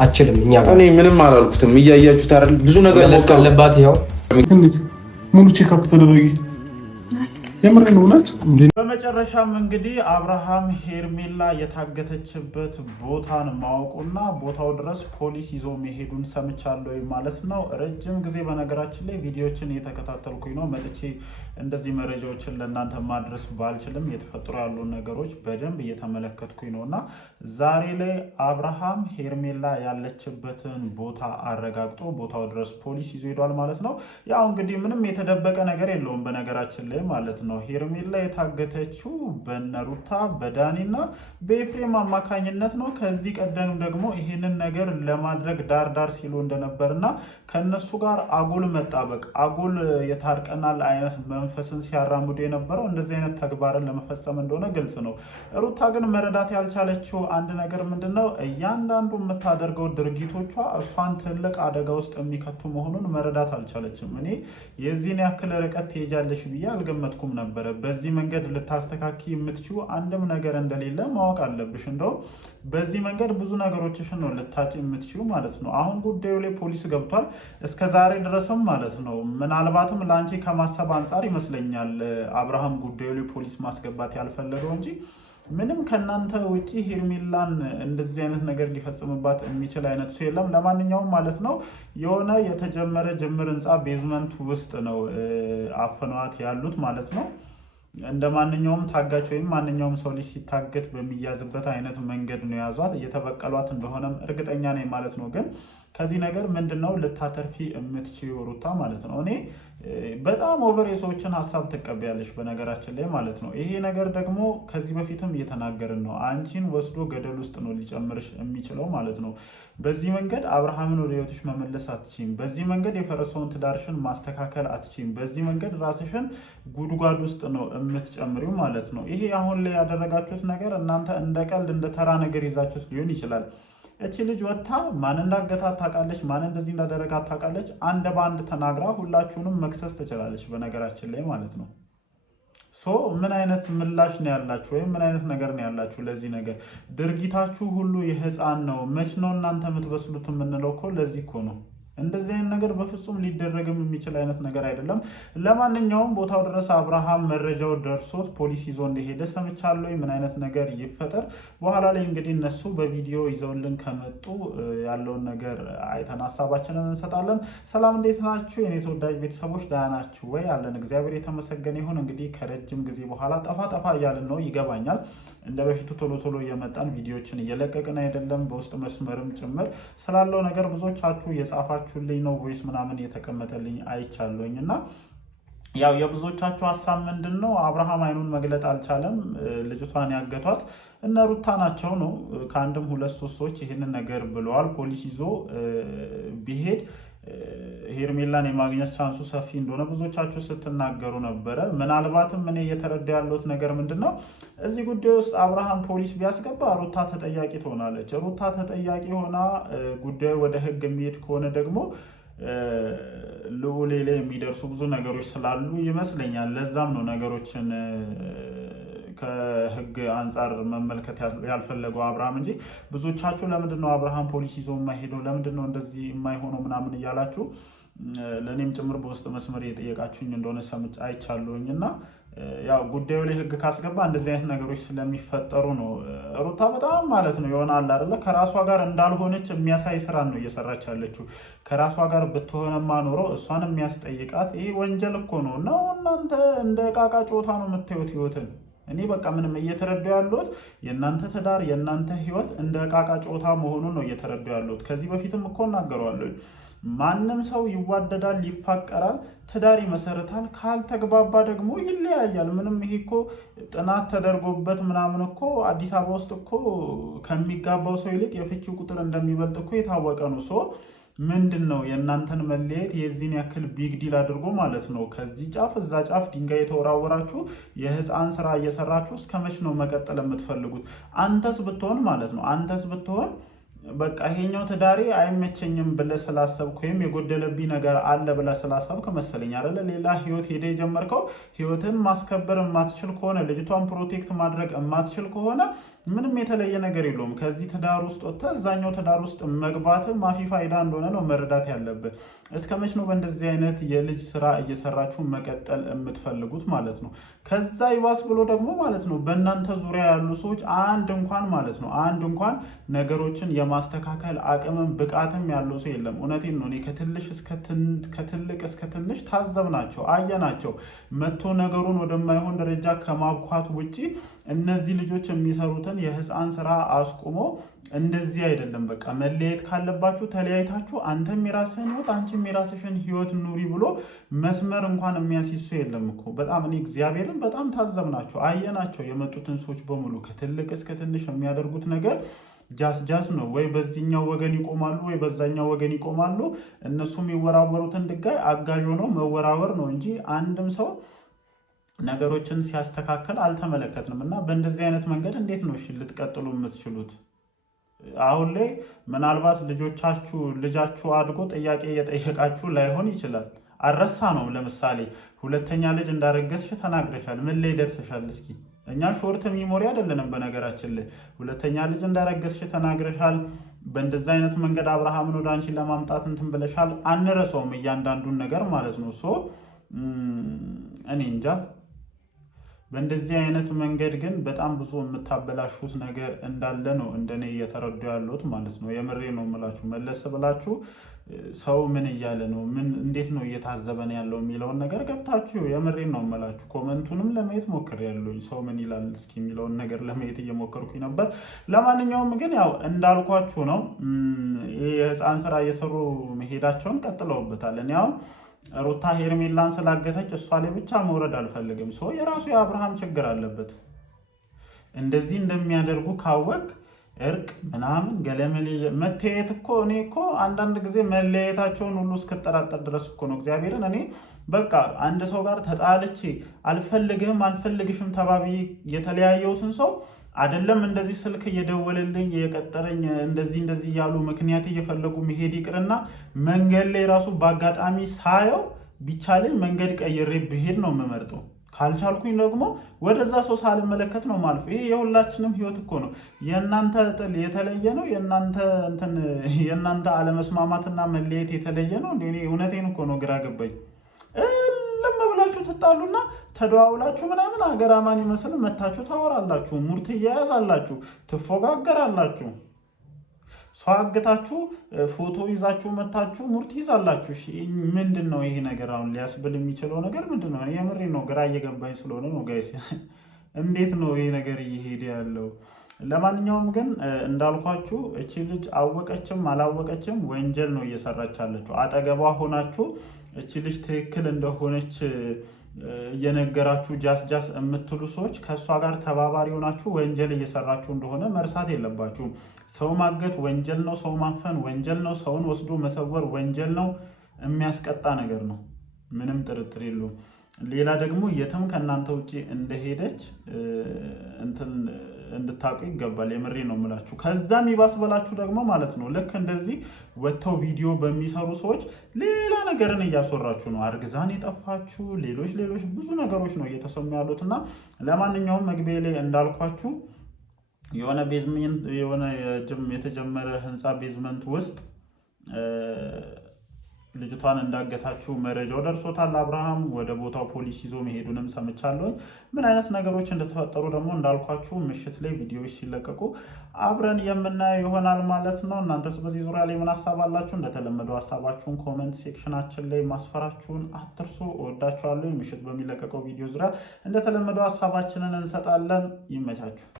አችልም እኛ እኔ ምንም አላልኩትም። እያያችሁት አይደል? ብዙ ነገር ለስካለባት ይሄው ሙሉ ቼክአፕ ተደረገ። የምሬን እውነት። በመጨረሻም እንግዲህ አብርሃም ሄርሜላ የታገተችበት ቦታን ማወቁና ቦታው ድረስ ፖሊስ ይዞ መሄዱን ሰምቻለሁ ማለት ነው። ረጅም ጊዜ በነገራችን ላይ ቪዲዮዎችን እየተከታተልኩኝ ነው። መጥቼ እንደዚህ መረጃዎችን ለእናንተ ማድረስ ባልችልም የተፈጠሩ ያሉ ነገሮች በደንብ እየተመለከትኩኝ ነው እና ዛሬ ላይ አብርሃም ሄርሜላ ያለችበትን ቦታ አረጋግጦ ቦታው ድረስ ፖሊስ ይዞ ሄዷል ማለት ነው። ያው እንግዲህ ምንም የተደበቀ ነገር የለውም በነገራችን ላይ ማለት ነው። ሄርሜላ የታገተችው በነሩታ በዳኒና በኤፍሬም አማካኝነት ነው። ከዚህ ቀደም ደግሞ ይህንን ነገር ለማድረግ ዳር ሲሉ እንደነበርና ከነሱ ጋር አጉል መጣበቅ አጉል የታርቀናል አይነት መንፈስን ሲያራምዱ የነበረው እንደዚህ አይነት ተግባርን ለመፈጸም እንደሆነ ግልጽ ነው። ሩታ ግን መረዳት ያልቻለችው አንድ ነገር ምንድነው? እያንዳንዱ የምታደርገው ድርጊቶቿ እሷን ትልቅ አደጋ ውስጥ የሚከቱ መሆኑን መረዳት አልቻለችም። እኔ የዚህን ያክል ርቀት ትሄጃለሽ ብዬ አልገመትኩም ነበረ። በዚህ መንገድ ልታስተካኪ የምትችው አንድም ነገር እንደሌለ ማወቅ አለብሽ። እንደውም በዚህ መንገድ ብዙ ነገሮችሽን ነው ልታጭ የምትችው ማለት ነው። አሁን ጉዳዩ ላይ ፖሊስ ገብቷል። እስከ ዛሬ ድረስም ማለት ነው ምናልባትም ለአንቺ ከማሰብ አንጻር ይመስለኛል አብርሃም ጉዳዩ ላይ ፖሊስ ማስገባት ያልፈለገው እንጂ ምንም ከናንተ ውጪ ሄርሜላን እንደዚህ አይነት ነገር ሊፈጽምባት የሚችል አይነት ሰው የለም። ለማንኛውም ማለት ነው የሆነ የተጀመረ ጅምር ህንፃ ቤዝመንት ውስጥ ነው አፈኗት ያሉት ማለት ነው። እንደ ማንኛውም ታጋች ወይም ማንኛውም ሰው ልጅ ሲታገት በሚያዝበት አይነት መንገድ ነው ያዟት። እየተበቀሏት እንደሆነም እርግጠኛ ነኝ ማለት ነው። ግን ከዚህ ነገር ምንድነው ልታተርፊ የምትችይው ሩታ ማለት ነው? እኔ በጣም ኦቨር የሰዎችን ሀሳብ ትቀበያለሽ በነገራችን ላይ ማለት ነው። ይሄ ነገር ደግሞ ከዚህ በፊትም እየተናገርን ነው። አንቺን ወስዶ ገደል ውስጥ ነው ሊጨምርሽ የሚችለው ማለት ነው። በዚህ መንገድ አብርሃምን ወደ ህይወትሽ መመለስ አትችይም። በዚህ መንገድ የፈረሰውን ትዳርሽን ማስተካከል አትችይም። በዚህ መንገድ ራስሽን ጉድጓድ ውስጥ ነው የምትጨምሪው ማለት ነው። ይሄ አሁን ላይ ያደረጋችሁት ነገር እናንተ እንደ ቀልድ እንደ ተራ ነገር ይዛችሁት ሊሆን ይችላል። እቺ ልጅ ወጥታ ማን እንዳገታት ታውቃለች፣ ማን እንደዚህ እንዳደረጋት ታውቃለች። አንድ በአንድ ተናግራ ሁላችሁንም መክሰስ ትችላለች በነገራችን ላይ ማለት ነው። ምን አይነት ምላሽ ነው ያላችሁ ወይም ምን አይነት ነገር ነው ያላችሁ ለዚህ ነገር? ድርጊታችሁ ሁሉ የህፃን ነው። መች ነው እናንተ የምትበስሉት የምንለው እኮ ለዚህ እኮ ነው። እንደዚህ አይነት ነገር በፍጹም ሊደረግም የሚችል አይነት ነገር አይደለም። ለማንኛውም ቦታው ድረስ አብርሃም መረጃው ደርሶት ፖሊስ ይዞ እንደሄደ ሰምቻለሁ። ምን አይነት ነገር ይፈጠር በኋላ ላይ እንግዲህ እነሱ በቪዲዮ ይዘውልን ከመጡ ያለውን ነገር አይተን ሀሳባችንን እንሰጣለን። ሰላም እንዴት ናችሁ የኔ ተወዳጅ ቤተሰቦች? ደህና ናችሁ ወይ? አለን እግዚአብሔር የተመሰገነ ይሁን። እንግዲህ ከረጅም ጊዜ በኋላ ጠፋ እያልን ነው ይገባኛል። እንደ በፊቱ ቶሎ እየመጣን ቪዲዮዎችን እየለቀቅን አይደለም። በውስጥ መስመርም ጭምር ስላለው ነገር ብዙዎቻችሁ የጻፋችሁልኝ ነው ቮይስ ምናምን የተቀመጠልኝ አይቻለሁኝ እና ያው የብዙዎቻችሁ ሀሳብ ምንድነው? አብርሃም አይኑን መግለጥ አልቻለም። ልጅቷን ያገቷት እነ ሩታ ናቸው ነው። ከአንድም ሁለት ሶስት ሰዎች ይህንን ነገር ብለዋል። ፖሊስ ይዞ ቢሄድ ሄርሜላን የማግኘት ቻንሱ ሰፊ እንደሆነ ብዙዎቻችሁ ስትናገሩ ነበረ። ምናልባትም እኔ እየተረዳ ያለሁት ነገር ምንድነው? እዚህ ጉዳይ ውስጥ አብርሃም ፖሊስ ቢያስገባ ሩታ ተጠያቂ ትሆናለች። ሩታ ተጠያቂ ሆና ጉዳዩ ወደ ህግ የሚሄድ ከሆነ ደግሞ ልዑሌ ላይ የሚደርሱ ብዙ ነገሮች ስላሉ ይመስለኛል። ለዛም ነው ነገሮችን ከህግ አንጻር መመልከት ያልፈለገው አብርሃም እንጂ ብዙዎቻችሁ ለምንድነው አብርሃም ፖሊስ ይዞ የማይሄደው ለምንድነው እንደዚህ የማይሆነው ምናምን እያላችሁ ለእኔም ጭምር በውስጥ መስመር እየጠየቃችሁኝ እንደሆነ ሰምቼ አይቻለሁኝ እና ያው ጉዳዩ ላይ ህግ ካስገባ እንደዚህ አይነት ነገሮች ስለሚፈጠሩ ነው። ሩታ በጣም ማለት ነው ይሆናል አይደለ ከራሷ ጋር እንዳልሆነች የሚያሳይ ስራ ነው እየሰራች ያለችው። ከራሷ ጋር ብትሆንማ ኖሮ እሷን የሚያስጠይቃት ይሄ ወንጀል እኮ ነው። እናንተ እንደ ዕቃቃ ጨዋታ ነው የምታዩት ህይወትን። እኔ በቃ ምንም እየተረዳው ያለሁት የእናንተ ትዳር የእናንተ ህይወት እንደ ዕቃቃ ጨዋታ መሆኑን ነው እየተረዳው ያለሁት። ከዚህ በፊትም እኮ እናገረዋለሁ። ማንም ሰው ይዋደዳል፣ ይፋቀራል፣ ትዳር ይመሰርታል። ካልተግባባ ደግሞ ይለያያል። ምንም ይሄ እኮ ጥናት ተደርጎበት ምናምን እኮ አዲስ አበባ ውስጥ እኮ ከሚጋባው ሰው ይልቅ የፍቺው ቁጥር እንደሚበልጥ እኮ የታወቀ ነው። ምንድን ነው የእናንተን መለየት የዚህን ያክል ቢግ ዲል አድርጎ ማለት ነው ከዚህ ጫፍ እዛ ጫፍ ድንጋይ የተወራወራችሁ የህፃን ስራ እየሰራችሁ እስከ መች ነው መቀጠል የምትፈልጉት? አንተስ ብትሆን ማለት ነው አንተስ ብትሆን በቃ ይሄኛው ትዳሬ አይመቸኝም ብለህ ስላሰብክ ወይም የጎደለብኝ ነገር አለ ብለህ ስላሰብክ መሰለኝ አይደለ ሌላ ህይወት ሄደ የጀመርከው። ህይወትን ማስከበር የማትችል ከሆነ ልጅቷን ፕሮቴክት ማድረግ የማትችል ከሆነ ምንም የተለየ ነገር የለውም። ከዚህ ትዳር ውስጥ ወጥተህ እዛኛው ትዳር ውስጥ መግባት ማፊ ፋይዳ እንደሆነ ነው መረዳት ያለብህ። እስከ መች ነው በእንደዚህ አይነት የልጅ ስራ እየሰራችሁ መቀጠል የምትፈልጉት ማለት ነው? ከዛ ይባስ ብሎ ደግሞ ማለት ነው በእናንተ ዙሪያ ያሉ ሰዎች አንድ እንኳን ማለት ነው ነገሮችን የማስተካከል አቅምም ብቃትም ያለው ሰው የለም። እውነቴን ነው። እኔ ከትልቅ እስከ ትንሽ ታዘብናቸው፣ አየናቸው። መጥቶ ነገሩን ወደማይሆን ደረጃ ከማብኳት ውጪ እነዚህ ልጆች የሚሰሩትን የህፃን ስራ አስቁሞ እንደዚህ አይደለም። በቃ መለየት ካለባችሁ ተለያይታችሁ አንተም የራስህን ህይወት አንቺም የራስሽን ህይወት ኑሪ ብሎ መስመር እንኳን የሚያሲሱ የለም እኮ። በጣም እኔ እግዚአብሔርን በጣም ታዘብናቸው፣ አየናቸው። የመጡትን ሰዎች በሙሉ ከትልቅ እስከ ትንሽ የሚያደርጉት ነገር ጃስ ነው። ወይ በዚህኛው ወገን ይቆማሉ ወይ በዛኛው ወገን ይቆማሉ። እነሱ የሚወራወሩትን ድንጋይ አጋዥ ነው መወራወር ነው እንጂ አንድም ሰው ነገሮችን ሲያስተካከል አልተመለከትንም። እና በእንደዚህ አይነት መንገድ እንዴት ነው ልትቀጥሉ የምትችሉት? አሁን ላይ ምናልባት ልጃችሁ አድጎ ጥያቄ እየጠየቃችሁ ላይሆን ይችላል። አረሳ ነው። ለምሳሌ ሁለተኛ ልጅ እንዳረገዝሽ ተናግረሻል። ምን ላይ ደርሰሻል? እስኪ እኛ ሾርት ሚሞሪ አይደለንም። በነገራችን ላይ ሁለተኛ ልጅ እንዳረገዝሽ ተናግረሻል። በእንደዛ አይነት መንገድ አብርሃምን ወደ አንቺን ለማምጣት እንትን ብለሻል። አንረሳውም እያንዳንዱን ነገር ማለት ነው። እኔ እንጃ። በእንደዚህ አይነት መንገድ ግን በጣም ብዙ የምታበላሹት ነገር እንዳለ ነው እንደኔ እየተረዱ ያሉት ማለት ነው። የምሬ ነው የምላችሁ። መለስ ብላችሁ ሰው ምን እያለ ነው፣ እንዴት ነው እየታዘበን ያለው የሚለውን ነገር ገብታችሁ የምሬን ነው የምላችሁ። ኮመንቱንም ለማየት ሞክሬያለሁ። ሰው ምን ይላል እስኪ የሚለውን ነገር ለማየት እየሞከርኩኝ ነበር። ለማንኛውም ግን ያው እንዳልኳችሁ ነው። የህፃን ስራ እየሰሩ መሄዳቸውን ቀጥለውበታል። እኔ አሁን ሩታ ሄርሜላን ስላገተች እሷ ላይ ብቻ መውረድ አልፈልግም። ሰው የራሱ የአብርሃም ችግር አለበት። እንደዚህ እንደሚያደርጉ ካወቅ እርቅ ምናምን ገለመሌ መተያየት እኮ እኔ እኮ አንዳንድ ጊዜ መለያየታቸውን ሁሉ እስክጠራጠር ድረስ እኮ ነው እግዚአብሔርን። እኔ በቃ አንድ ሰው ጋር ተጣልቼ አልፈልግሽም ተባብዬ የተለያየሁትን ሰው አይደለም እንደዚህ ስልክ እየደወለልኝ የቀጠረኝ እንደዚህ እያሉ ምክንያት እየፈለጉ መሄድ ይቅርና መንገድ ላይ ራሱ በአጋጣሚ ሳየው ቢቻለኝ መንገድ ቀይሬ ብሄድ ነው የምመርጠው። ካልቻልኩኝ ደግሞ ወደዛ ሰው ሳልመለከት ነው ማለፍ። ይሄ የሁላችንም ህይወት እኮ ነው። የእናንተ ጥል የተለየ ነው። የእናንተ አለመስማማትና መለየት የተለየ ነው። እኔ እውነቴን እኮ ነው፣ ግራ ገባኝ። ለመብላችሁ ትጣሉና ተደዋውላችሁ ምናምን ሀገር አማን ይመስል መታችሁ ታወራላችሁ፣ ሙርት እያያዛላችሁ፣ ትፎጋገራላችሁ። ሰው አግታችሁ ፎቶ ይዛችሁ መታችሁ ሙርት ይዛላችሁ። ምንድን ነው ይሄ ነገር? አሁን ሊያስብል የሚችለው ነገር ምንድን ነው? የምሬ ነው፣ ግራ እየገባኝ ስለሆነ ነው ጋይስ። እንዴት ነው ይሄ ነገር እየሄደ ያለው? ለማንኛውም ግን እንዳልኳችሁ እቺ ልጅ አወቀችም አላወቀችም ወንጀል ነው እየሰራች ያለችው። አጠገቧ ሆናችሁ እቺ ልጅ ትክክል እንደሆነች እየነገራችሁ ጃስ የምትሉ ሰዎች ከእሷ ጋር ተባባሪ ሆናችሁ ወንጀል እየሰራችሁ እንደሆነ መርሳት የለባችሁም። ሰው ማገት ወንጀል ነው። ሰው ማፈን ወንጀል ነው። ሰውን ወስዶ መሰወር ወንጀል ነው። የሚያስቀጣ ነገር ነው። ምንም ጥርጥር የለውም። ሌላ ደግሞ የትም ከእናንተ ውጭ እንደሄደች እንድታውቁ ይገባል። የምሬ ነው የምላችሁ። ከዛም ይባስ በላችሁ ደግሞ ማለት ነው ልክ እንደዚህ ወጥተው ቪዲዮ በሚሰሩ ሰዎች ሌላ ነገርን እያስወራችሁ ነው። አርግዛን የጠፋችሁ ሌሎች ብዙ ነገሮች ነው እየተሰሙ ያሉት። እና ለማንኛውም መግቢያ ላይ እንዳልኳችሁ የሆነ የተጀመረ ህንፃ ቤዝመንት ውስጥ ልጅቷን እንዳገታችሁ መረጃው ደርሶታል። አብርሃም ወደ ቦታው ፖሊስ ይዞ መሄዱንም ሰምቻለሁ። ምን አይነት ነገሮች እንደተፈጠሩ ደግሞ እንዳልኳችሁ ምሽት ላይ ቪዲዮዎች ሲለቀቁ አብረን የምናየው ይሆናል ማለት ነው። እናንተስ በዚህ ዙሪያ ላይ ምን ሀሳብ አላችሁ? እንደተለመደው ሀሳባችሁን ኮመንት ሴክሽናችን ላይ ማስፈራችሁን አትርሱ። እወዳችኋለሁ። ምሽት በሚለቀቀው ቪዲዮ ዙሪያ እንደተለመደው ሀሳባችንን እንሰጣለን። ይመቻችሁ።